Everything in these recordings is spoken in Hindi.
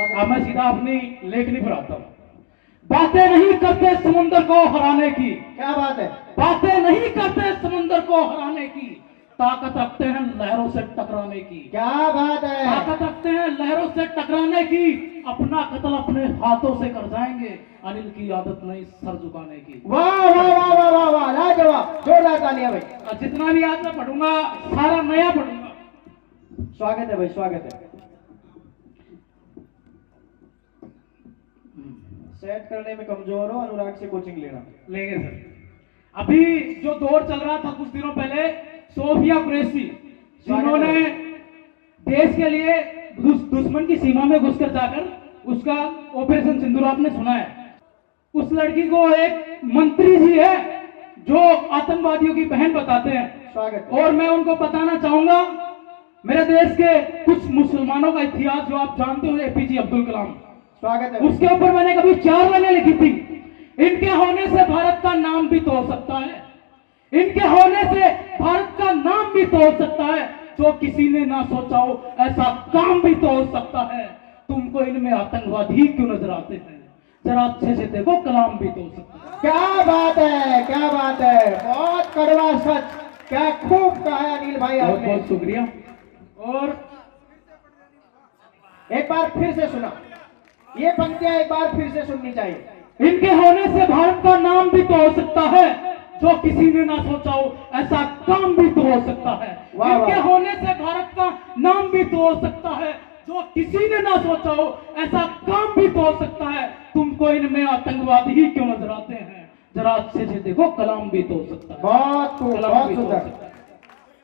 अब मैं सीधा अपनी लेखनी पर आता हूँ। बातें नहीं करते समुद्र को हराने की, क्या बात है, बातें नहीं करते समुद्र को हराने की, ताकत रखते हैं लहरों से टकराने की। क्या बात है, ताकत रखते हैं लहरों से टकराने की, अपना कत्ल अपने हाथों से कर जाएंगे, अनिल की आदत नहीं सर झुकाने की। वाह वाह वाह वाह वाह वाह, लाजवाब, जोरदार तालियां भाई। और जितना भी आज मैं पढ़ूंगा सारा नया पढ़ूंगा। स्वागत है भाई, स्वागत है। सेट करने में कमजोर हो, अनुराग से कोचिंग लेना। लेंगे सर। अभी जो दौर चल रहा था कुछ दिनों पहले, सोफिया कुरैशी जिन्होंने देश के लिए दुश्मन की सीमा में घुसकर जाकर उसका ऑपरेशन सिंदूर आपने सुना है। उस लड़की को एक मंत्री जी है जो आतंकवादियों की बहन बताते हैं। स्वागत। और मैं उनको बताना चाहूंगा मेरे देश के कुछ मुसलमानों का इतिहास जो आप जानते हो, एपीजे अब्दुल कलाम। स्वागत है। उसके ऊपर मैंने कभी 4 लाइनें लिखी थी। इनके होने से भारत का नाम भी तो हो सकता है, इनके होने से भारत का नाम भी तो हो सकता है, जो किसी ने ना सोचा हो ऐसा काम भी तो हो सकता है। तुमको इनमें आतंकवादी क्यों नजर आते हैं, जरा अच्छे से देखो, कलाम भी तो हो सकता है। क्या बात है, क्या बात है, बहुत कड़वा सच, क्या खूब कहा है अनिल भाई बहुत आपने। बहुत शुक्रिया। और एक बार फिर से सुना, ये पंक्तियां एक बार फिर से सुननी चाहिए। इनके होने से भारत का नाम भी तो हो सकता है, जो किसी ने ना सोचा हो ऐसा काम भी तो हो सकता है। वाह, इनके वाह। होने से भारत का नाम भी तो हो सकता है, जो किसी ने ना सोचा हो ऐसा काम भी तो हो सकता है। तुमको इनमें आतंकवादी ही क्यों नजर आते हैं, जरा अच्छे से देखो, कलाम भी तो हो सकता है। बहुत खूब, कलाम बहुत भी तो हो सुंदर। सकता है।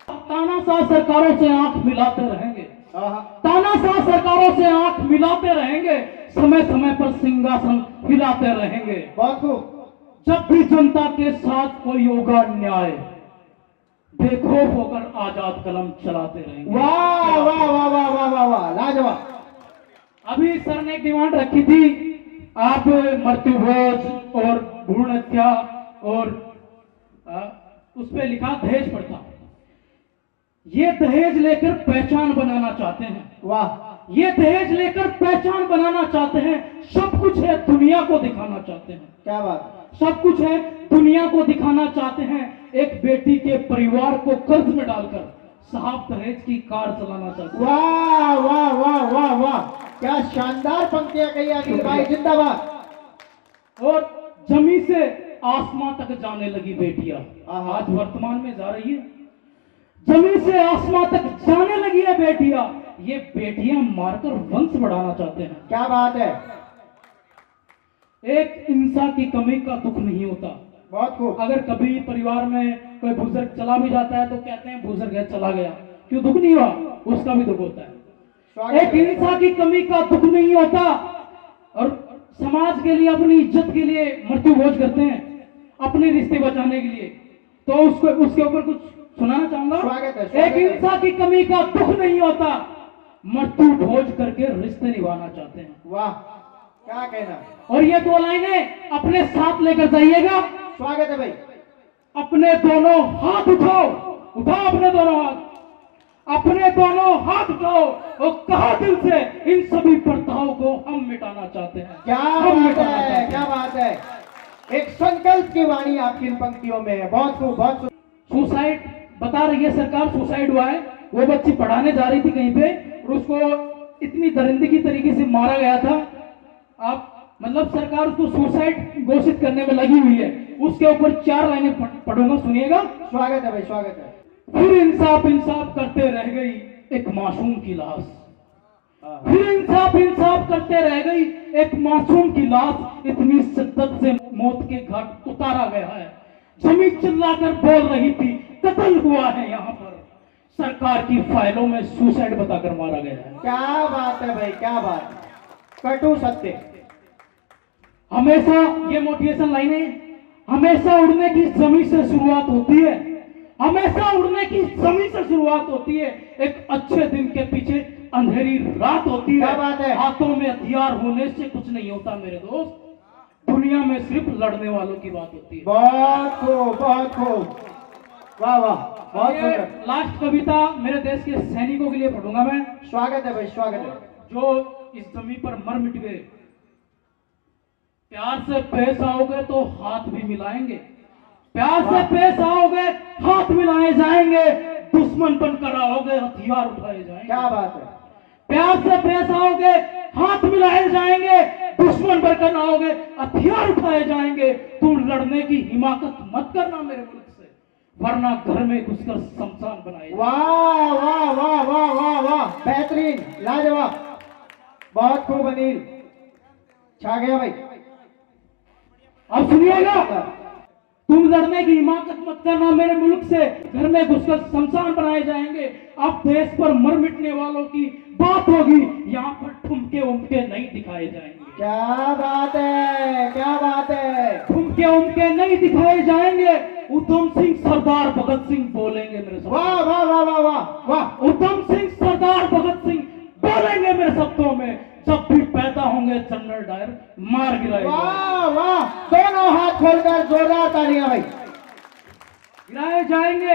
तानाशाह सरकारों से आंख मिलाते रहेंगे, आहा, तानाशाह सरकारों से आंख मिलाते रहेंगे, समय समय पर सिंहासन हिलाते रहेंगे। बहुत खूब। जब भी जनता के साथ कोई होगा न्याय, बेखौफ होकर आजाद कलम चलाते रहेंगे। वाह वाह वाह वाह वाह वाह वाह, लाजवाब। अभी सर ने एक डिमांड रखी थी, आप मृत्यु भोज और भ्रूण हत्या और उस पर लिखा दहेज प्रथा। ये दहेज लेकर पहचान बनाना चाहते हैं, वाह, ये दहेज लेकर पहचान बनाना चाहते हैं, सब कुछ है दुनिया को दिखाना चाहते हैं। क्या बात, सब कुछ है दुनिया को दिखाना चाहते हैं। एक बेटी के परिवार को कर्ज में डालकर साहब दहेज की कार चलाना चाहते हैं। वाह वाह वाह वाह वाह, क्या शानदार पंक्तियां कही अनिल भाई, जिंदाबाद। और जमी से आसमां तक जाने लगी बेटियां, आहा। आज वर्तमान में जा रही है। जमीन से आसमां तक जाने लगी है बेटियां, ये बेटियां मारकर वंश बढ़ाना चाहते हैं। क्या बात है, एक इंसान की कमी का दुख नहीं होता। बहुत खूब। अगर कभी परिवार में कोई बुजुर्ग चला भी जाता है तो कहते हैं बुजुर्ग है चला गया, क्यों दुख नहीं हुआ, उसका भी दुख होता है। स्वागत एक है। इंसान की कमी का दुख नहीं होता, और समाज के लिए, अपनी इज्जत के लिए मृत्यु भोज करते हैं, अपने रिश्ते बचाने के लिए। तो उसको उसके ऊपर कुछ सुनाना चाहूंगा। स्वागत है, एक स्वागत है। इंसान की कमी का दुख नहीं होता, मृत्यु भोज करके रिश्ते निभाना चाहते हैं। वाह, क्या कहना। और ये 2 लाइनें अपने साथ लेकर जाइएगा। स्वागत है भाई। अपने दोनों हाथ उठाओ, उठाओ अपने दोनों हाथ, अपने दोनों हाथ उठाओ और कहा दिल से, इन सभी प्रथाओं को हम मिटाना चाहते हैं। क्या हम बात मिटाना चाहते है, हैं। क्या बात है, एक संकल्प की वाणी आपकी इन पंक्तियों में है। बहुत खूब, बहुत खूब। सुसाइड बता रही है सरकार, सुसाइड हुआ है। वो बच्ची पढ़ाने जा रही थी कहीं पे और उसको इतनी दरिंदगी तरीके से मारा गया था। आप मतलब सरकार उसको सुसाइड घोषित करने में लगी हुई है। उसके ऊपर 4 लाइनें पढ़ूंगा, सुनिएगा। स्वागत है भाई, स्वागत है। फिर इंसाफ इंसाफ करते रह गई एक मासूम की लाश, फिर इंसाफ इंसाफ करते रह गई एक मासूम की लाश, इतनी शिद्दत से मौत के घाट उतारा गया है। जमीन चिल्लाकर बोल रही थी कत्ल हुआ है यहाँ पर, सरकार की फाइलों में सुसाइड बताकर मारा गया है। क्या बात है भाई, क्या बात, कटु सत्य। हमेशा ये मोटिवेशन लाइनें, हमेशा उड़ने की जमीन से शुरुआत होती है, हमेशा उड़ने की जमीन से शुरुआत होती है। एक अच्छे दिन के पीछे अंधेरी रात होती है। क्या बात है। हाथों में हथियार होने से कुछ नहीं होता मेरे दोस्त, दुनिया में सिर्फ लड़ने वालों की बात होती है। बहुत खूब, बहुत खूब, वाह वाह, बहुत सुंदर। लास्ट कविता मेरे देश के सैनिकों के लिए पढ़ूंगा मैं। स्वागत है भाई, स्वागत है। जो इस जमीन पर मर मिट गए। प्यार से पेश आओगे तो हाथ भी मिलाएंगे, प्यार से पेश आओगे हाथ मिलाए जाएंगे, दुश्मन बनकर आओगे हथियार उठाए जाएंगे। क्या बात है। प्यार से पेश आओगे हाथ मिलाए जाएंगे, दुश्मन बनकर आओगे हथियार उठाए जाएंगे। तुम लड़ने की हिमाकत मत करना मेरे मुल्क से, वरना घर में घुसकर शमशान बनाए। वाह वाह वाह वाह वाह वाह, बेहतरीन, लाजवाब, बहुत खूब अनिल, छा गया भाई। अब सुनिएगा, तुम लड़ने की हिमाकत मत करना मेरे मुल्क से, घर में घुसकर शमशान बनाए जाएंगे। अब देश पर मर मिटने वालों की बात होगी, यहाँ पर ठुमके उमके नहीं दिखाए जाएंगे। क्या बात है, क्या बात है। ठुमके उमके नहीं दिखाए जाएंगे। उधम सिंह सरदार भगत सिंह बोलेंगे मेरे शब्दों। वाह वाह वाह वाह वाह वाह। उधम सिंह सरदार भगत सिंह बोलेंगे मेरे शब्दों में। जब भी पैदा होंगे जनरल डायर मार गिराएंगे। वाह वाह, दोनों हाथ खोलकर जोरदार तालियां भाई। गिराए जाएंगे।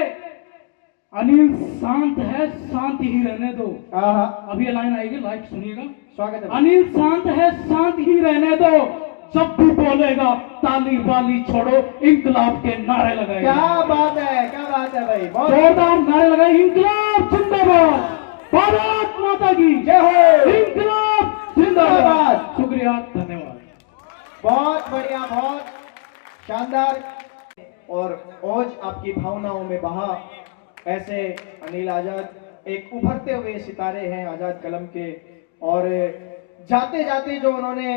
अनिल शांत है, शांत ही रहने दो। आहा, अब ये लाइन आएगी, लाइव सुनिएगा। स्वागत है। अनिल शांत है, शांत ही रहने दो। जब भी बोलेगा ताली बाली छोड़ो, इंकलाब के नारे लगाए। क्या बात है, क्या बात है भाई, बहुत जोरदार नारे लगाए। इंकलाब जिंदाबाद, भारत माता की जय हो। इंकलाब जिंदाबाद। शुक्रिया, धन्यवाद। बहुत बढ़िया, बहुत शानदार और ओज आपकी भावनाओं में बहा। ऐसे अनिल आजाद एक उभरते हुए सितारे हैं आजाद कलम के, और जाते जाते जो उन्होंने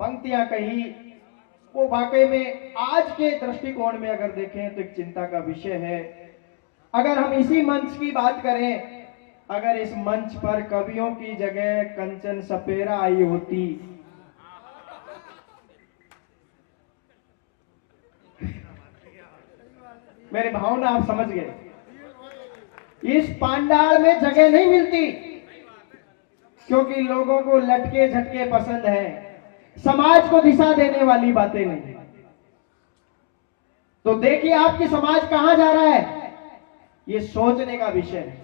पंक्तियां कही वो वाकई में आज के दृष्टिकोण में अगर देखें तो एक चिंता का विषय है। अगर हम इसी मंच की बात करें, अगर इस मंच पर कवियों की जगह कंचन सपेरा आई होती, मेरी भावना आप समझ गए, इस पांडाल में जगह नहीं मिलती, क्योंकि लोगों को लटके झटके पसंद है, समाज को दिशा देने वाली बातें नहीं। तो देखिए आपकी समाज कहां जा रहा है, ये सोचने का विषय है।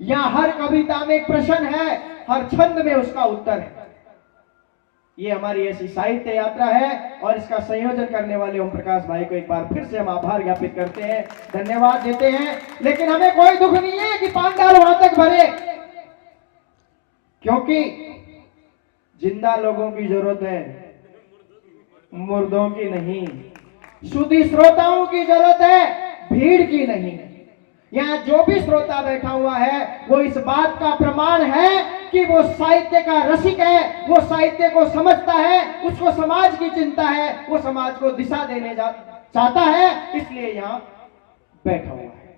यहां हर कविता में एक प्रश्न है, हर छंद में उसका उत्तर है। ये हमारी ऐसी साहित्य यात्रा है, और इसका संयोजन करने वाले ओम प्रकाश भाई को एक बार फिर से हम आभार ज्ञापित करते हैं, धन्यवाद देते हैं। लेकिन हमें कोई दुख नहीं है कि पांडाल वहां तक भरे, क्योंकि जिंदा लोगों की जरूरत है, मुर्दों की नहीं। शुद्ध श्रोताओं की जरूरत है, भीड़ की नहीं। यहाँ जो भी श्रोता बैठा हुआ है वो इस बात का प्रमाण है कि वो साहित्य का रसिक है, वो साहित्य को समझता है, उसको समाज की चिंता है, वो समाज को दिशा देने चाहता है, इसलिए यहाँ बैठा हुआ है।